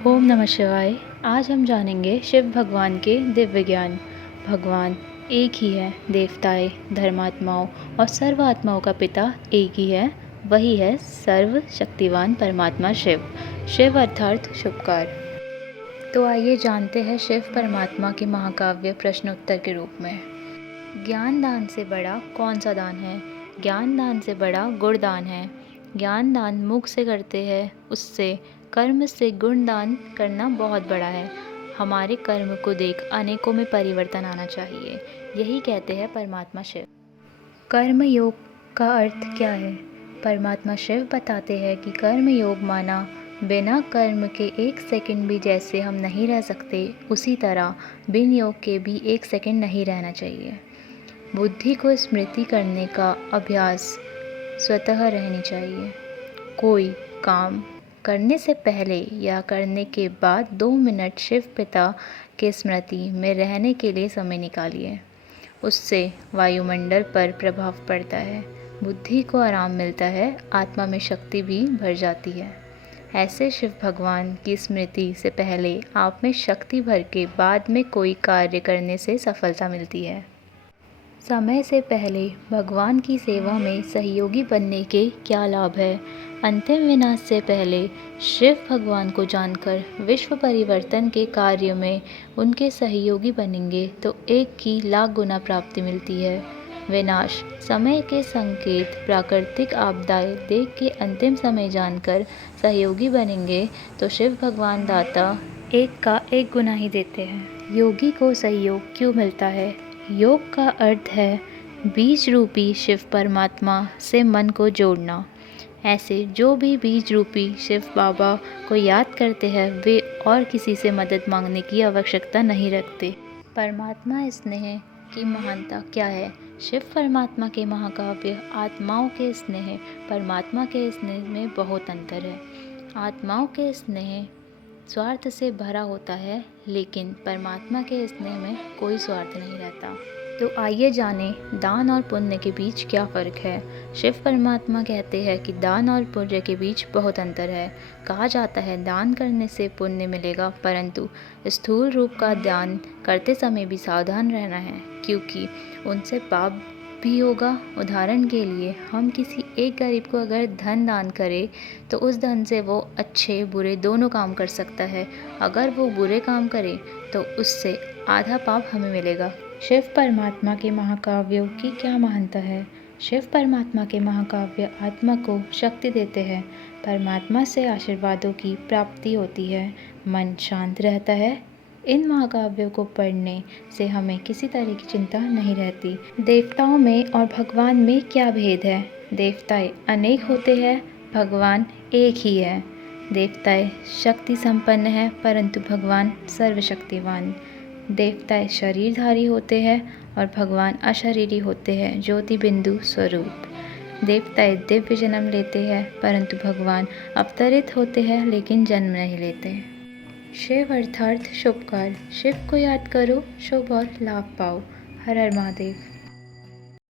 ओम नमः शिवाय। आज हम जानेंगे शिव भगवान के दिव्य ज्ञान। भगवान एक ही है, देवताएं, धर्मात्माओं और सर्व आत्माओं का पिता एक ही है। वही है सर्व शक्तिवान परमात्मा शिव। शिव अर्थात शुभकार। तो आइए जानते हैं शिव परमात्मा के महाकाव्य प्रश्नोत्तर के रूप में। ज्ञान दान से बड़ा कौन सा दान है? ज्ञान दान से बड़ा गुण दान है। ज्ञान दान मुख से करते हैं, उससे कर्म से गुण दान करना बहुत बड़ा है। हमारे कर्म को देख अनेकों में परिवर्तन आना चाहिए, यही कहते हैं परमात्मा शिव। कर्म योग का अर्थ क्या है? परमात्मा शिव बताते हैं कि कर्म योग माना बिना कर्म के एक सेकंड भी जैसे हम नहीं रह सकते, उसी तरह बिन योग के भी एक सेकंड नहीं रहना चाहिए। बुद्धि को स्मृति करने का अभ्यास स्वतः रहनी चाहिए। कोई काम करने से पहले या करने के बाद 2 मिनट शिव पिता के स्मृति में रहने के लिए समय निकालिए। उससे वायुमंडल पर प्रभाव पड़ता है, बुद्धि को आराम मिलता है, आत्मा में शक्ति भी भर जाती है। ऐसे शिव भगवान की स्मृति से पहले आप में शक्ति भर के बाद में कोई कार्य करने से सफलता मिलती है। समय से पहले भगवान की सेवा में सहयोगी बनने के क्या लाभ है? अंतिम विनाश से पहले शिव भगवान को जानकर विश्व परिवर्तन के कार्य में उनके सहयोगी बनेंगे तो 1 की लाख गुना प्राप्ति मिलती है। विनाश समय के संकेत, प्राकृतिक आपदाएं देख के अंतिम समय जानकर सहयोगी बनेंगे तो शिव भगवान दाता 1 का 1 गुना ही देते हैं। योगी को सहयोग क्यों मिलता है? योग का अर्थ है बीज रूपी शिव परमात्मा से मन को जोड़ना। ऐसे जो भी बीज रूपी शिव बाबा को याद करते हैं वे और किसी से मदद मांगने की आवश्यकता नहीं रखते। परमात्मा स्नेह की महानता क्या है? शिव परमात्मा के महाकाव्य आत्माओं के स्नेह परमात्मा के स्नेह में बहुत अंतर है। आत्माओं के स्नेह स्वार्थ से भरा होता है, लेकिन परमात्मा के स्नेह में कोई स्वार्थ नहीं रहता। तो आइए जानें दान और पुण्य के बीच क्या फ़र्क है। शिव परमात्मा कहते हैं कि दान और पुण्य के बीच बहुत अंतर है। कहा जाता है दान करने से पुण्य मिलेगा, परंतु स्थूल रूप का दान करते समय भी सावधान रहना है, क्योंकि उनसे पाप भी होगा। उदाहरण के लिए हम किसी एक गरीब को अगर धन दान करें तो उस धन से वो अच्छे बुरे दोनों काम कर सकता है। अगर वो बुरे काम करे तो उससे आधा पाप हमें मिलेगा। शिव परमात्मा के महाकाव्यों की क्या महानता है? शिव परमात्मा के महाकाव्य आत्मा को शक्ति देते हैं। परमात्मा से आशीर्वादों की प्राप्ति होती है, मन शांत रहता है। इन महाकाव्यों को पढ़ने से हमें किसी तरह की चिंता नहीं रहती। देवताओं में और भगवान में क्या भेद है? देवताएं अनेक होते हैं, भगवान एक ही है। देवताएं शक्ति संपन्न है, परंतु भगवान सर्वशक्तिवान। देवताएं शरीरधारी होते हैं और भगवान अशरीरी होते हैं, ज्योति बिंदु स्वरूप। देवताएं दिव्य जन्म लेते हैं, परंतु भगवान अवतरित होते हैं लेकिन जन्म नहीं लेते। शिव अर्थात शुभकार। शिव को याद करो, शुभ और लाभ पाओ। हर हर महादेव।